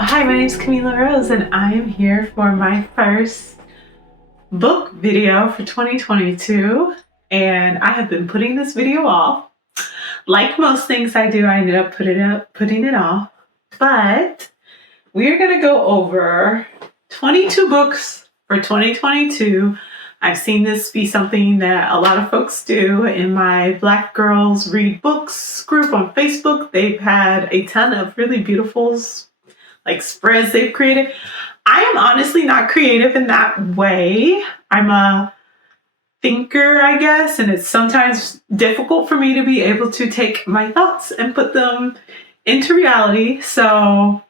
Hi, my name is Kamilah Rose and I am here for my first book video for 2022, and I have been putting this video off. Like most things I do, I ended up putting it off, but we're going to go over 22 books for 2022. I've seen this be something that a lot of folks do in my Black Girls Read Books group on Facebook. They've had a ton of really beautiful spreads they've created. I am honestly not creative in that way. I'm a thinker, I guess, and it's sometimes difficult for me to be able to take my thoughts and put them into reality. So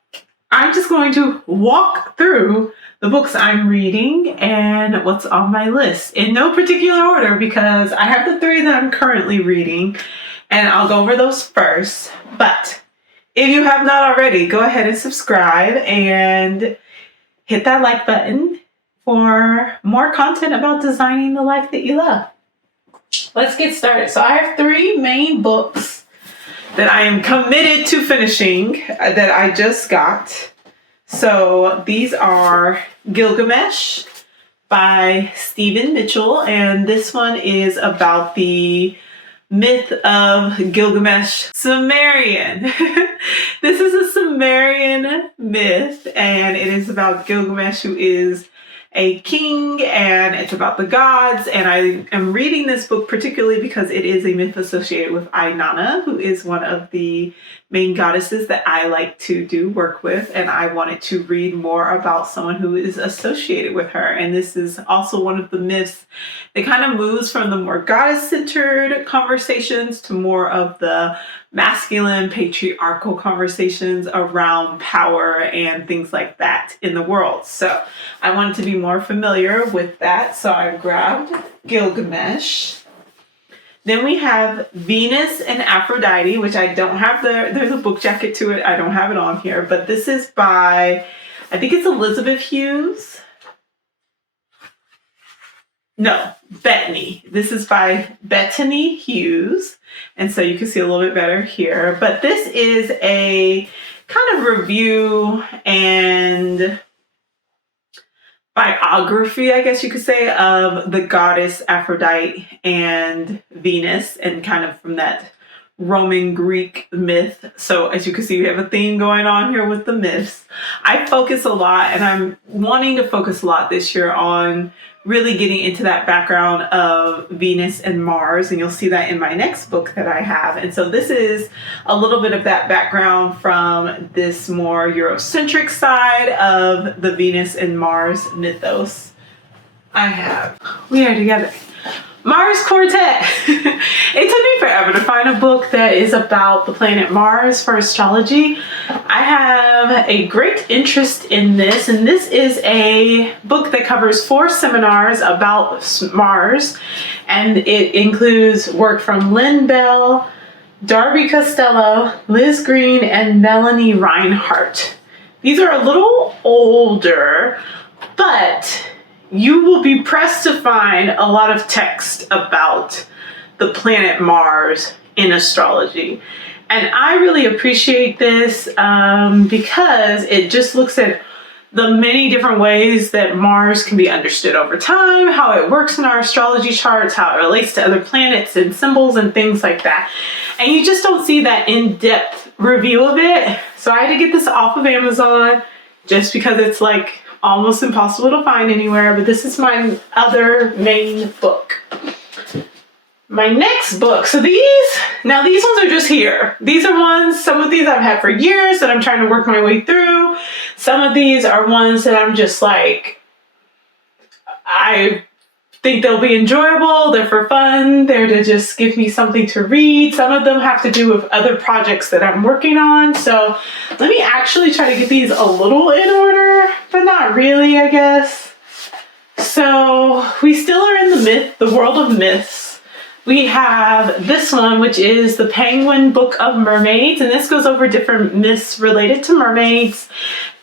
I'm just going to walk through the books I'm reading and what's on my list in no particular order, because I have the 3 that I'm currently reading and I'll go over those first. But if you have not already, go ahead and subscribe and hit that like button for more content about designing the life that you love. Let's get started. So I have 3 main books that I am committed to finishing that I just got. So these are Gilgamesh by Stephen Mitchell, and this one is about the myth of Gilgamesh Sumerian. This is a Sumerian myth, and it is about Gilgamesh, who is a king, and it's about the gods. And I am reading this book particularly because it is a myth associated with Inanna, who is one of the main goddesses that I like to do work with, and I wanted to read more about someone who is associated with her. And this is also one of the myths that kind of moves from the more goddess-centered conversations to more of the masculine patriarchal conversations around power and things like that in the world. So I wanted to be more familiar with that, so I grabbed Gilgamesh. Then we have Venus and Aphrodite, which I don't have there's a book jacket to it. I don't have it on here, but this is by, I think it's Elizabeth Hughes. No, Bethany. This is by Bethany Hughes. And so you can see a little bit better here. But this is a kind of review and biography, I guess you could say, of the goddess Aphrodite and Venus, and kind of from that Roman Greek myth. So as you can see, we have a theme going on here with the myths. I focus a lot, and I'm wanting to focus a lot this year on really getting into that background of Venus and Mars, and you'll see that in my next book that I have. And so this is a little bit of that background from this more Eurocentric side of the Venus and Mars mythos I have. We are together. Mars Quartet. It took me forever to find a book that is about the planet Mars for astrology. I have a great interest in this, and this is a book that covers 4 seminars about Mars, and it includes work from Lynn Bell, Darby Costello, Liz Green, and Melanie Reinhart. These are a little older, but you will be pressed to find a lot of text about the planet Mars in astrology. And I really appreciate this because it just looks at the many different ways that Mars can be understood over time, how it works in our astrology charts, how it relates to other planets and symbols and things like that. And you just don't see that in-depth review of it. So I had to get this off of Amazon just because it's almost impossible to find anywhere, but this is my other main book. My next book, so these ones are just here. These are ones, some of these I've had for years that I'm trying to work my way through. Some of these are ones that I'm just I think they'll be enjoyable, they're for fun, they're to just give me something to read. Some of them have to do with other projects that I'm working on. So let me actually try to get these a little in order, but not really, I guess. So we still are in the world of myths. We have this one, which is the Penguin Book of Mermaids, and this goes over different myths related to mermaids.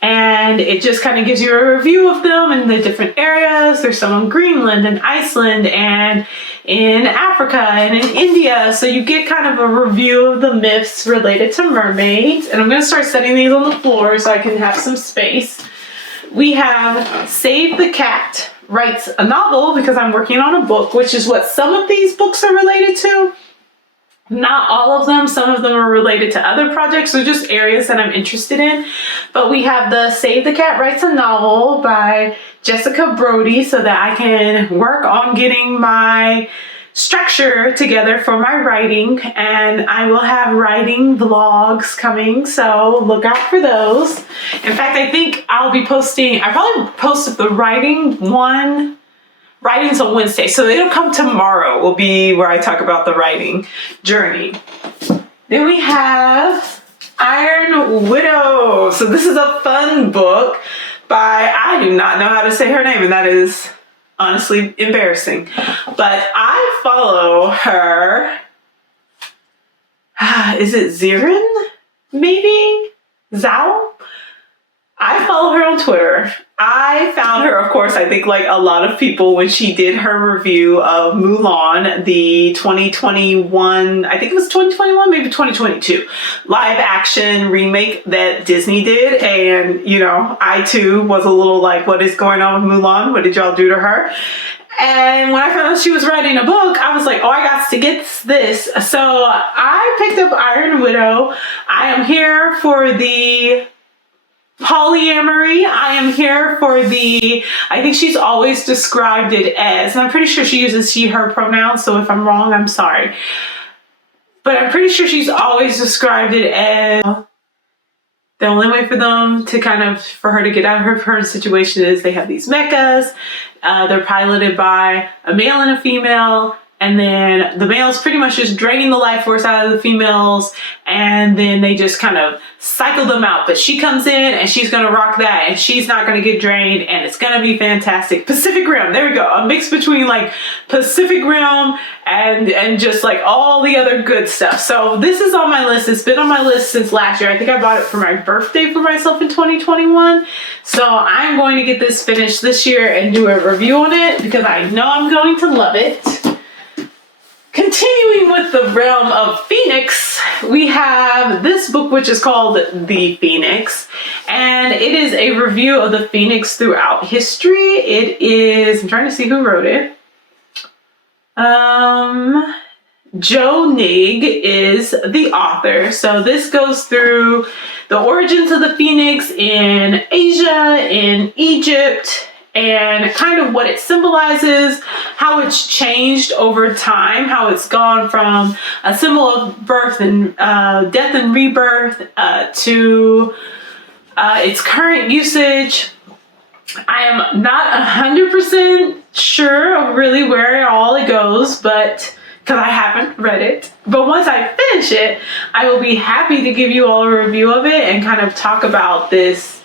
And it just kind of gives you a review of them in the different areas. There's some on Greenland and Iceland, and in Africa and in India. So you get kind of a review of the myths related to mermaids. And I'm going to start setting these on the floor so I can have some space. We have Save the Cat Writes a Novel, because I'm working on a book, which is what some of these books are related to. Not all of them. Some of them are related to other projects or just areas that I'm interested in. But we have the Save the Cat Writes a Novel by Jessica Brody, so that I can work on getting my structure together for my writing. And I will have writing vlogs coming, so look out for those. In fact, I think I'll be posting, I probably posted the writing's on Wednesday, so it'll come tomorrow, will be where I talk about the writing journey. Then we have Iron Widow. So this is a fun book by, I do not know how to say her name, and that is honestly embarrassing. But I follow her, is it Zirin? Maybe? Zhao? I follow her on Twitter. I found her, of course, I think like a lot of people, when she did her review of Mulan, the 2021, I think it was 2021, maybe 2022, live action remake that Disney did. And, you know, I too was a little like, what is going on with Mulan? What did y'all do to her? And when I found out she was writing a book, I was like, oh, I got to get this. So I picked up Iron Widow. I am here for the polyamory. I am here for the, I think she's always described it as, and I'm pretty sure she uses she, her pronouns, so if I'm wrong, I'm sorry. But I'm pretty sure she's always described it as the only way for them to kind of, for her to get out of her current situation is they have these mechas. They're piloted by a male and a female. And then the males pretty much just drain the life force out of the females, and then they just kind of cycle them out. But she comes in and she's gonna rock that, and she's not gonna get drained, and it's gonna be fantastic. Pacific Rim, there we go. A mix between like Pacific Rim and just like all the other good stuff. So this is on my list. It's been on my list since last year. I think I bought it for my birthday for myself in 2021. So I'm going to get this finished this year and do a review on it, because I know I'm going to love it. Continuing with the realm of Phoenix, we have this book, which is called The Phoenix, and it is a review of the Phoenix throughout history. It is, I'm trying to see who wrote it. Joe Nigg is the author. So this goes through the origins of the Phoenix in Asia, in Egypt, and kind of what it symbolizes, how it's changed over time, how it's gone from a symbol of birth and death and rebirth to its current usage. I am not 100% sure of really where all it goes, but because I haven't read it. But once I finish it, I will be happy to give you all a review of it and kind of talk about this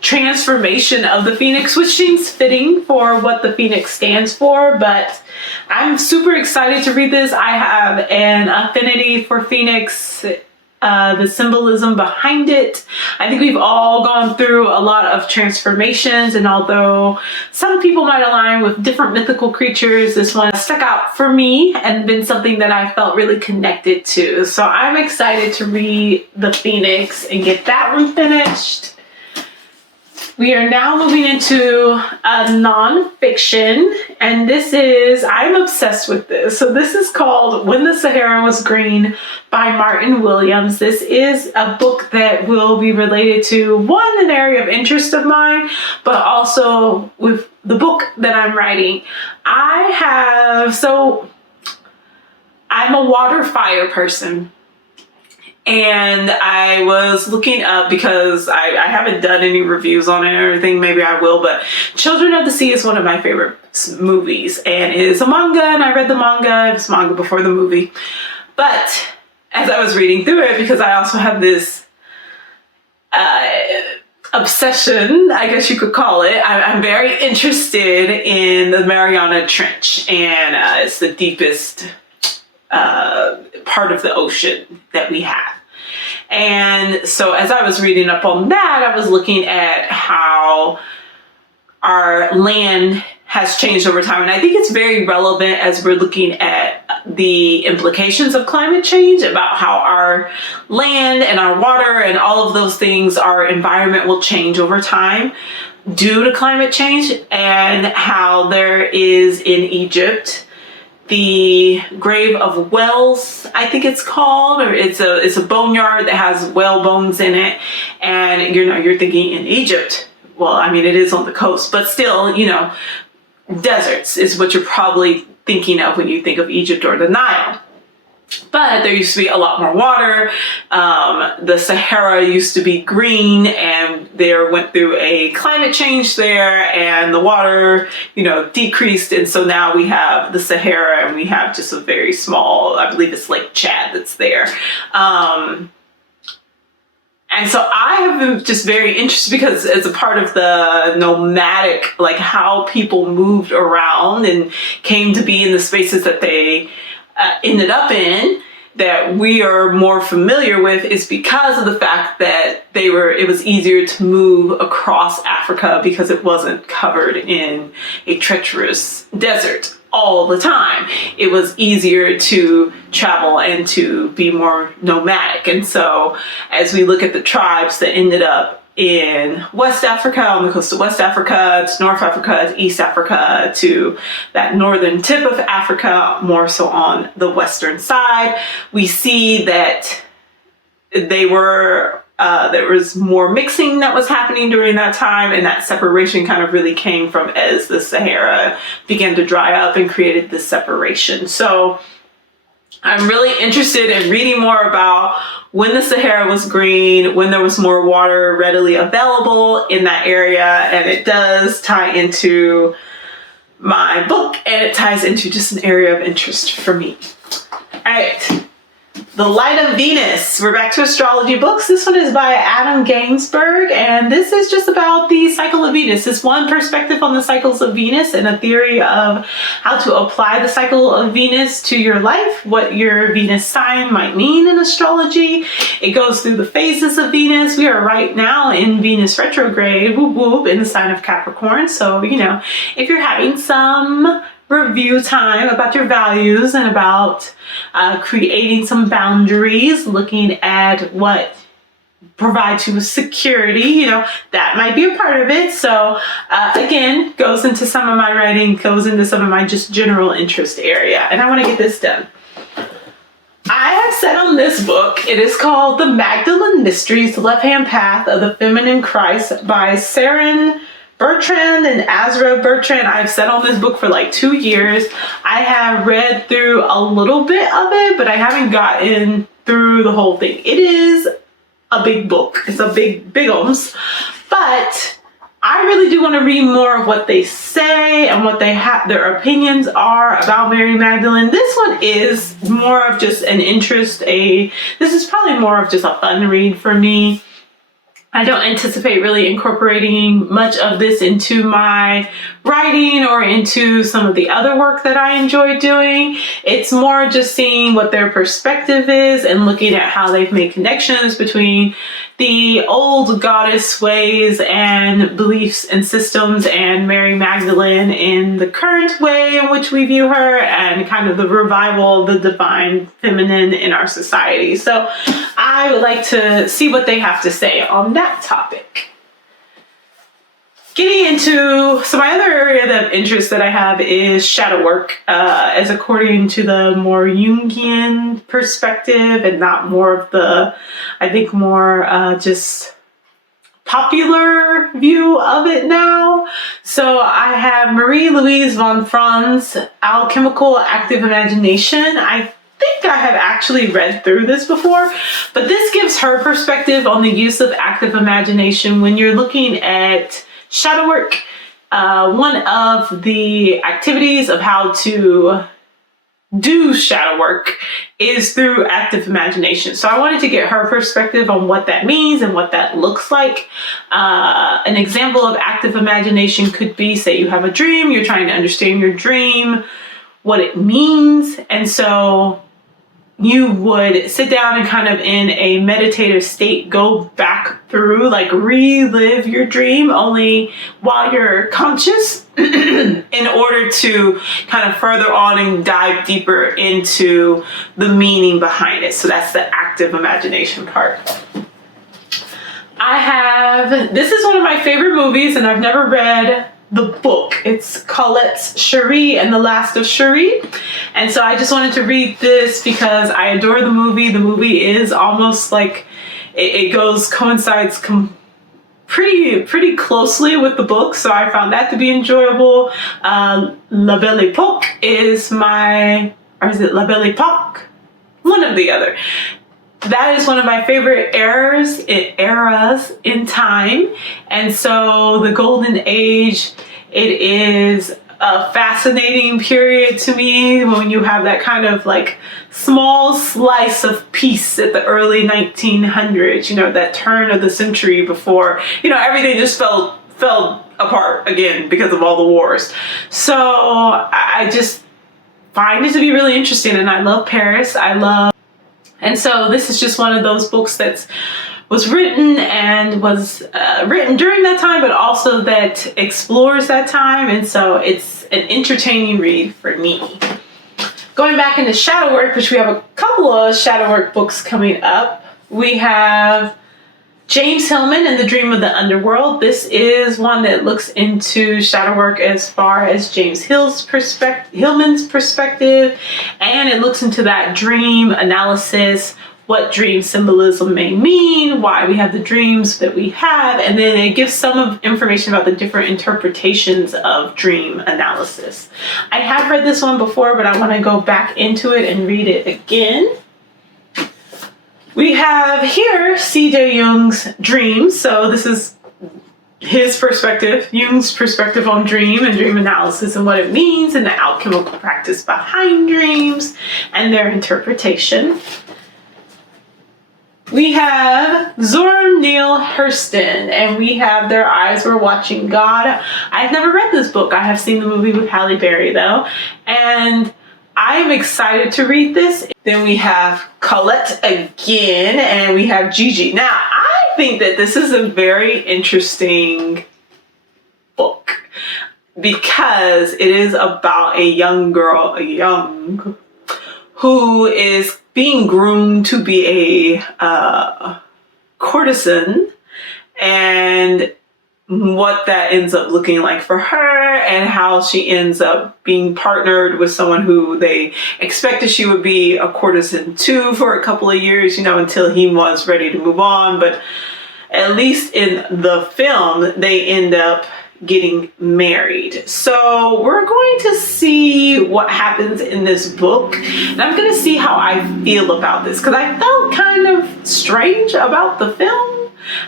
transformation of the Phoenix, which seems fitting for what the Phoenix stands for. But I'm super excited to read this. I have an affinity for Phoenix, the symbolism behind it. I think we've all gone through a lot of transformations, and although some people might align with different mythical creatures, this one stuck out for me and been something that I felt really connected to. So I'm excited to read The Phoenix and get that one finished. We are now moving into a nonfiction, and this is, I'm obsessed with this. So this is called When the Sahara Was Green by Martin Williams. This is a book that will be related to, one, an area of interest of mine, but also with the book that I'm writing. I'm a water fire person. And I was looking up, because I haven't done any reviews on it or anything, maybe I will, but Children of the Sea is one of my favorite movies, and it is a manga, and I read the manga. It was manga before the movie. But as I was reading through it, because I also have this obsession, I guess you could call it, I'm very interested in the Mariana Trench, and it's the deepest part of the ocean that we have. And so as I was reading up on that, I was looking at how our land has changed over time. And I think it's very relevant as we're looking at the implications of climate change, about how our land and our water and all of those things, our environment will change over time due to climate change, and how there is in Egypt the grave of whales, I think it's called, or it's a boneyard that has whale bones in it. And you're thinking in Egypt. Well, I mean, it is on the coast, but still, deserts is what you're probably thinking of when you think of Egypt or the Nile. But there used to be a lot more water. The Sahara used to be green, and there went through a climate change there, and the water, decreased. And so now we have the Sahara, and we have just a very small, I believe it's Lake Chad that's there. And so I have been just very interested, because as a part of the nomadic, like how people moved around and came to be in the spaces that they ended up in, that we are more familiar with, is because of the fact that it was easier to move across Africa because it wasn't covered in a treacherous desert all the time. It was easier to travel and to be more nomadic. And so as we look at the tribes that ended up in West Africa, on the coast of West Africa, to North Africa, to East Africa, to that northern tip of Africa, more so on the western side, we see that there was more mixing that was happening during that time, and that separation kind of really came from as the Sahara began to dry up and created this separation. So I'm really interested in reading more about when the Sahara was green, when there was more water readily available in that area, and it does tie into my book, and it ties into just an area of interest for me. All right. The Light of Venus. We're back to astrology books. This one is by Adam Gainsberg, and this is just about the cycle of Venus. It's one perspective on the cycles of Venus and a theory of how to apply the cycle of Venus to your life, what your Venus sign might mean in astrology. It goes through the phases of Venus. We are right now in Venus retrograde, whoop whoop, in the sign of Capricorn. So, if you're having some review time about your values and about creating some boundaries, looking at what provides you with security, that might be a part of it. So again, goes into some of my writing, goes into some of my just general interest area. And I want to get this done. I have said on this book, it is called The Magdalene Mysteries, The Left-Hand Path of the Feminine Christ by Saren Bertrand and Azra Bertrand. I've sat on this book for like 2 years. I have read through a little bit of it, but I haven't gotten through the whole thing. It is a big book. It's a bigums, but I really do want to read more of what they say and what their opinions are about Mary Magdalene. This one is more of just an interest. This is probably more of just a fun read for me. I don't anticipate really incorporating much of this into my writing or into some of the other work that I enjoy doing. It's more just seeing what their perspective is and looking at how they've made connections between the old goddess ways and beliefs and systems and Mary Magdalene in the current way in which we view her, and kind of the revival of the divine feminine in our society. So I would like to see what they have to say on that topic. Getting into, so my other area of interest that I have is shadow work, as according to the more Jungian perspective, and not more of the, I think more just popular view of it now. So I have Marie-Louise von Franz' Alchemical Active Imagination. I think I have actually read through this before, but this gives her perspective on the use of active imagination when you're looking at shadow work. One of the activities of how to do shadow work is through active imagination. So I wanted to get her perspective on what that means and what that looks like. An example of active imagination could be, say you have a dream, you're trying to understand your dream, what it means. And so you would sit down and kind of in a meditative state, go back through, like relive your dream, only while you're conscious. in order to kind of further on and dive deeper into the meaning behind it. So that's the active imagination part. This is one of my favorite movies, and I've never read the book. It's Colette's Cherie and the Last of Cherie. And so I just wanted to read this because I adore the movie. The movie is almost like it coincides pretty closely with the book, so I found that to be enjoyable. La Belle Époque is or is it La Belle Époque? One or the other. That is one of my favorite eras in time. And so the Golden Age, it is a fascinating period to me when you have that kind of like small slice of peace at the early 1900s, you know, that turn of the century before, you know, everything just fell apart again because of all the wars. So I just find it to be really interesting, and I love Paris. And so this is just one of those books that was written during that time, but also that explores that time. And so it's an entertaining read for me. Going back into shadow work, which we have a couple of shadow work books coming up. We have James Hillman and the Dream of the Underworld. This is one that looks into shadow work as far as James Hillman's perspective, and it looks into that dream analysis, what dream symbolism may mean, why we have the dreams that we have, and then it gives some information about the different interpretations of dream analysis. I have read this one before, but I want to go back into it and read it again. We have here C.J. Jung's dreams. So this is his perspective, Jung's perspective on dream and dream analysis and what it means and the alchemical practice behind dreams and their interpretation. We have Zora Neale Hurston, and we have Their Eyes Were Watching God. I've never read this book. I have seen the movie with Halle Berry though, and I'm excited to read this. Then we have Colette again, and we have Gigi. Now, I think that this is a very interesting book because it is about a young girl, who is being groomed to be a courtesan, and what that ends up looking like for her, and how she ends up being partnered with someone who they expected she would be a courtesan to for a couple of years, you know, until he was ready to move on. But at least in the film, they end up getting married. So we're going to see what happens in this book, and I'm going to see how I feel about this, because I felt kind of strange about the film.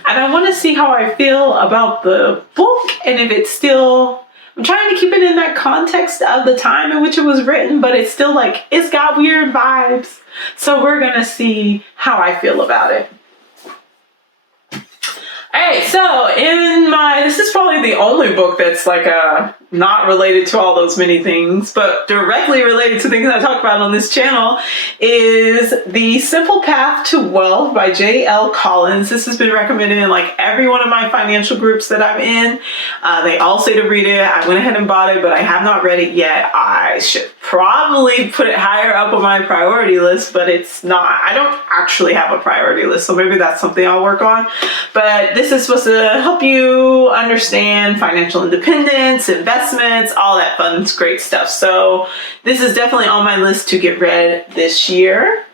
And I want to see how I feel about the book, and if it's still, I'm trying to keep it in that context of the time in which it was written, but it's still like, it's got weird vibes. So we're going to see how I feel about it. Alright, so this is probably the only book that's like not related to all those many things, but directly related to things I talk about on this channel, is The Simple Path to Wealth by J.L. Collins. This has been recommended in like every one of my financial groups that I'm in. They all say to read it. I went ahead and bought it, but I have not read it yet. I should probably put it higher up on my priority list, but it's not. I don't actually have a priority list, so maybe that's something I'll work on. But this is supposed to help you understand financial independence, investments, all that fun, great stuff. So this is definitely on my list to get read this year.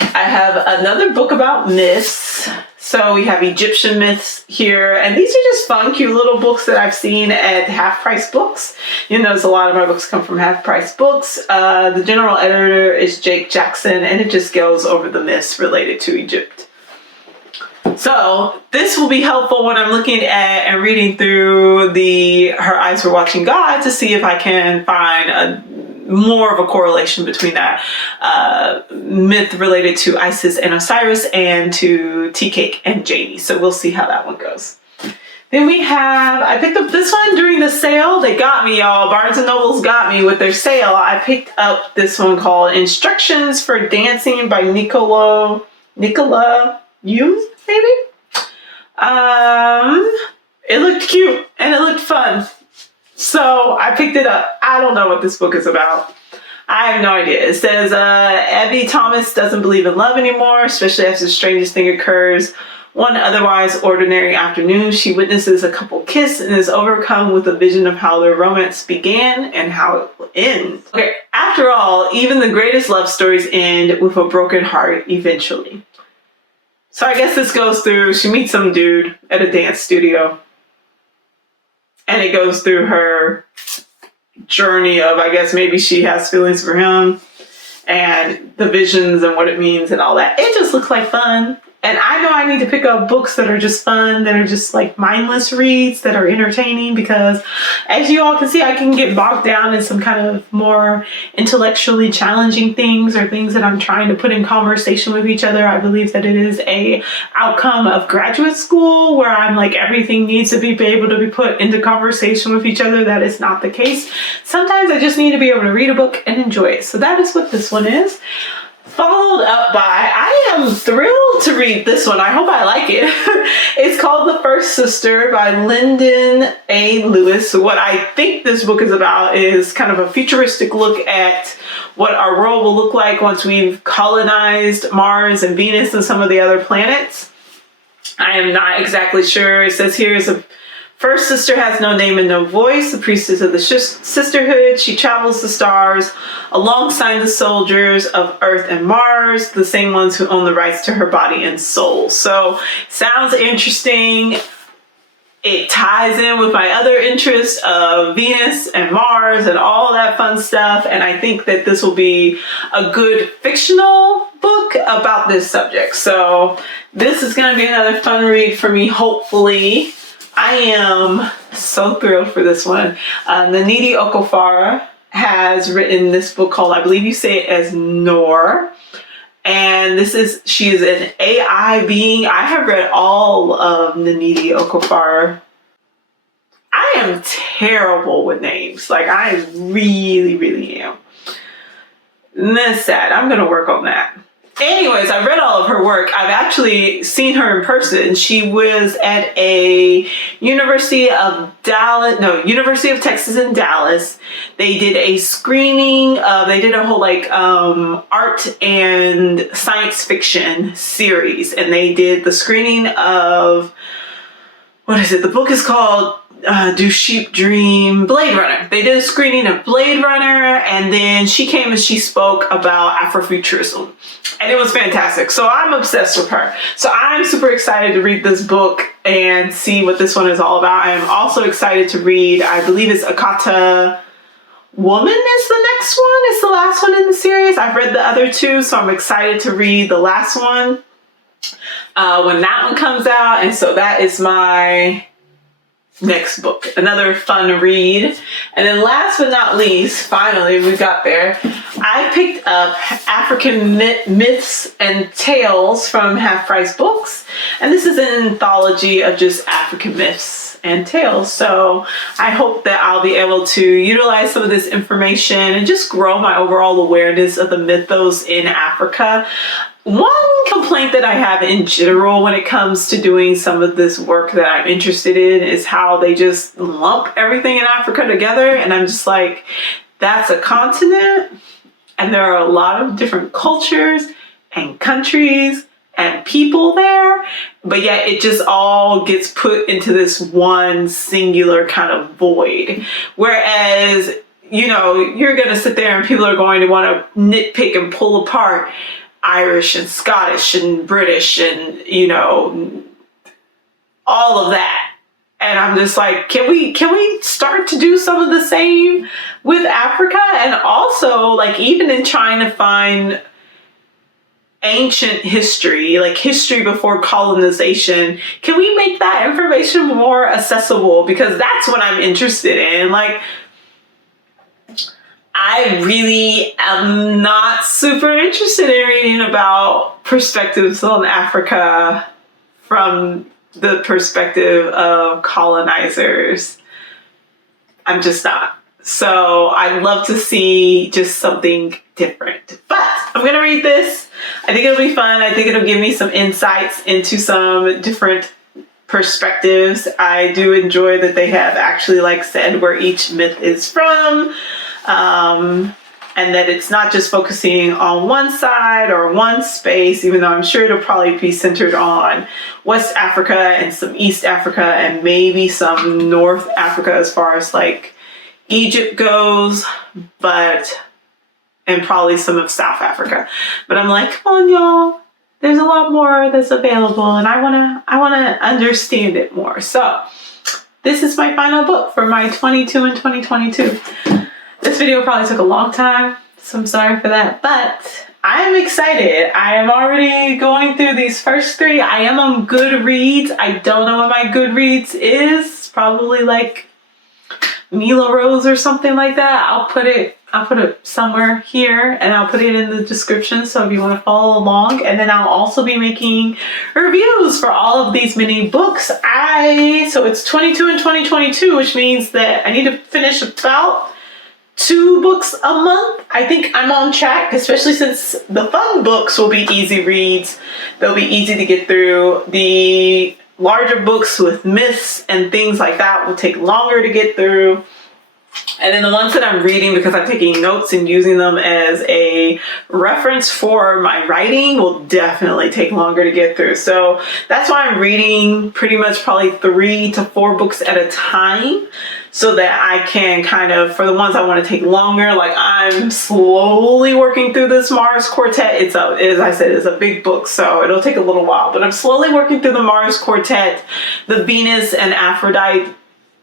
I have another book about myths. So we have Egyptian myths here, and these are just fun, cute little books that I've seen at Half Price Books. You notice a lot of my books come from Half Price Books. The general editor is Jake Jackson, and it just goes over the myths related to Egypt. So this will be helpful when I'm looking at and reading through Her Eyes Were Watching God to see if I can find more of a correlation between that myth related to Isis and Osiris and to Tea Cake and Janie. So we'll see how that one goes. Then I picked up this one during the sale. They got me, y'all. Barnes & Noble's got me with their sale. I picked up this one called Instructions for Dancing by Nicola Yoon, maybe? It looked cute and it looked fun. So I picked it up. I don't know what this book is about. I have no idea. It says Abby Thomas doesn't believe in love anymore, especially after the strangest thing occurs. One otherwise ordinary afternoon, she witnesses a couple kiss and is overcome with a vision of how their romance began and how it will end. Okay, after all, even the greatest love stories end with a broken heart eventually. So I guess this goes through, she meets some dude at a dance studio. And it goes through her journey of, I guess maybe she has feelings for him and the visions and what it means and all that. It just looks like fun. And I know I need to pick up books that are just fun, that are just like mindless reads, that are entertaining, because as you all can see, I can get bogged down in some kind of more intellectually challenging things or things that I'm trying to put in conversation with each other. I believe that it is a outcome of graduate school where I'm like, everything needs to be able to be put into conversation with each other. That is not the case. Sometimes I just need to be able to read a book and enjoy it. So that is what this one is. Followed up by, I am thrilled to read this one. I hope I like it. It's called The First Sister by Lyndon A. Lewis. What I think this book is about is kind of a futuristic look at what our world will look like once we've colonized Mars and Venus and some of the other planets. I am not exactly sure. It says here is a first sister has no name and no voice, the priestess of the sisterhood. She travels the stars alongside the soldiers of Earth and Mars, the same ones who own the rights to her body and soul. So sounds interesting. It ties in with my other interest of Venus and Mars and all that fun stuff. And I think that this will be a good fictional book about this subject. So this is going to be another fun read for me, hopefully. I am so thrilled for this one. Naniti Okofara has written this book called, I believe you say it as Noor. And she is an AI being. I have read all of Naniti Okofara. I am terrible with names. Like, I really, really am. And that's sad. I'm going to work on that. Anyways, I've read all of her work. I've actually seen her in person. She was at a University of Texas in Dallas. They did a screening. They did a whole art and science fiction series. And they did the screening of, what is it? The book is called Do Sheep Dream? Blade Runner. They did a screening of Blade Runner, and then she came and she spoke about Afrofuturism. And it was fantastic. So I'm obsessed with her. So I'm super excited to read this book and see what this one is all about. I am also excited to read, I believe it's Akata Woman is the next one. It's the last one in the series. I've read the other two, so I'm excited to read the last one when that one comes out. And so that is my next book, another fun read. And then last but not least, finally we got there, I picked up African Myths and Tales from Half Price Books, and this is an anthology of just African myths and tales. So I hope that I'll be able to utilize some of this information and just grow my overall awareness of the mythos in Africa. One complaint that I have in general when it comes to doing some of this work that I'm interested in is how they just lump everything in Africa together. And I'm just like, that's a continent, and there are a lot of different cultures and countries and people there, but yet it just all gets put into this one singular kind of void. Whereas, you're going to sit there and people are going to want to nitpick and pull apart Irish and Scottish and British and, all of that. And I'm just like, can we start to do some of the same with Africa? And also, like, even in trying to find ancient history, like history before colonization, can we make that information more accessible? Because that's what I'm interested in. Like, I really am not super interested in reading about perspectives on Africa from the perspective of colonizers. I'm just not. So I'd love to see just something different. But I'm going to read this. I think it'll be fun. I think it'll give me some insights into some different perspectives. I do enjoy that they have actually like said where each myth is from, and that it's not just focusing on one side or one space, even though I'm sure it'll probably be centered on West Africa and some East Africa and maybe some North Africa as far as like Egypt goes, and probably some of South Africa. But I'm like, come on, y'all. There's a lot more that's available, and I wanna understand it more. So this is my final book for my 22 and 2022. This video probably took a long time, so I'm sorry for that, but I'm excited. I am already going through these first 3. I am on Goodreads. I don't know what my Goodreads is. Probably like Kamilah Rose or something like that. I'll put it somewhere here, and I'll put it in the description so if you want to follow along. And then I'll also be making reviews for all of these mini books. So it's 22 and 2022, which means that I need to finish about 2 books a month. I think I'm on track, especially since the fun books will be easy reads. They'll be easy to get through. The larger books with myths and things like that will take longer to get through. And then the ones that I'm reading, because I'm taking notes and using them as a reference for my writing, will definitely take longer to get through. So that's why I'm reading pretty much probably 3 to 4 books at a time, so that I can kind of, for the ones I want to take longer, like I'm slowly working through this Mars Quartet. As I said, it's a big book, so it'll take a little while, but I'm slowly working through the Mars Quartet. The Venus and Aphrodite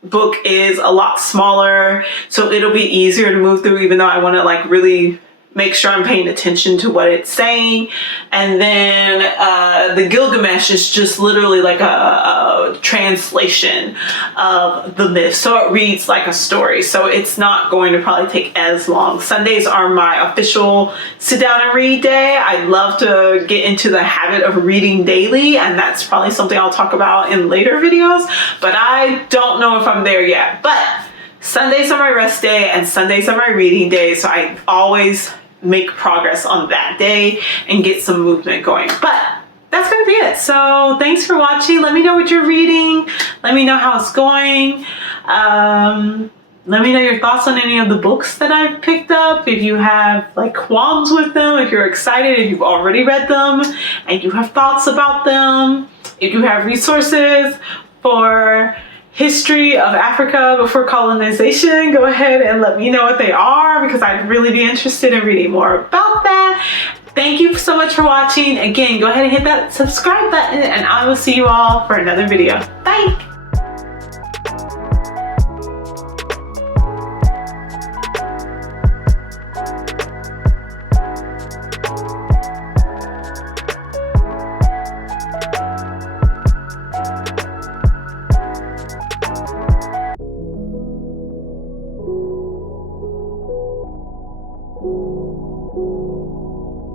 book is a lot smaller, so it'll be easier to move through, even though I want to like really make sure I'm paying attention to what it's saying. And then the Gilgamesh is just literally like a translation of the myth, so it reads like a story, so it's not going to probably take as long. Sundays are my official sit down and read day. I'd love to get into the habit of reading daily, and that's probably something I'll talk about in later videos, but I don't know if I'm there yet. But Sundays are my rest day and Sundays are my reading day, so I always make progress on that day and get some movement going. But that's gonna be it. So thanks for watching. Let me know what you're reading. Let me know how it's going. Let me know your thoughts on any of the books that I've picked up. If you have like qualms with them, if you're excited, if you've already read them and you have thoughts about them, if you have resources for history of Africa before colonization, go ahead and let me know what they are, because I'd really be interested in reading more about that. Thank you so much for watching. Again, go ahead and hit that subscribe button, and I will see you all for another video. Bye.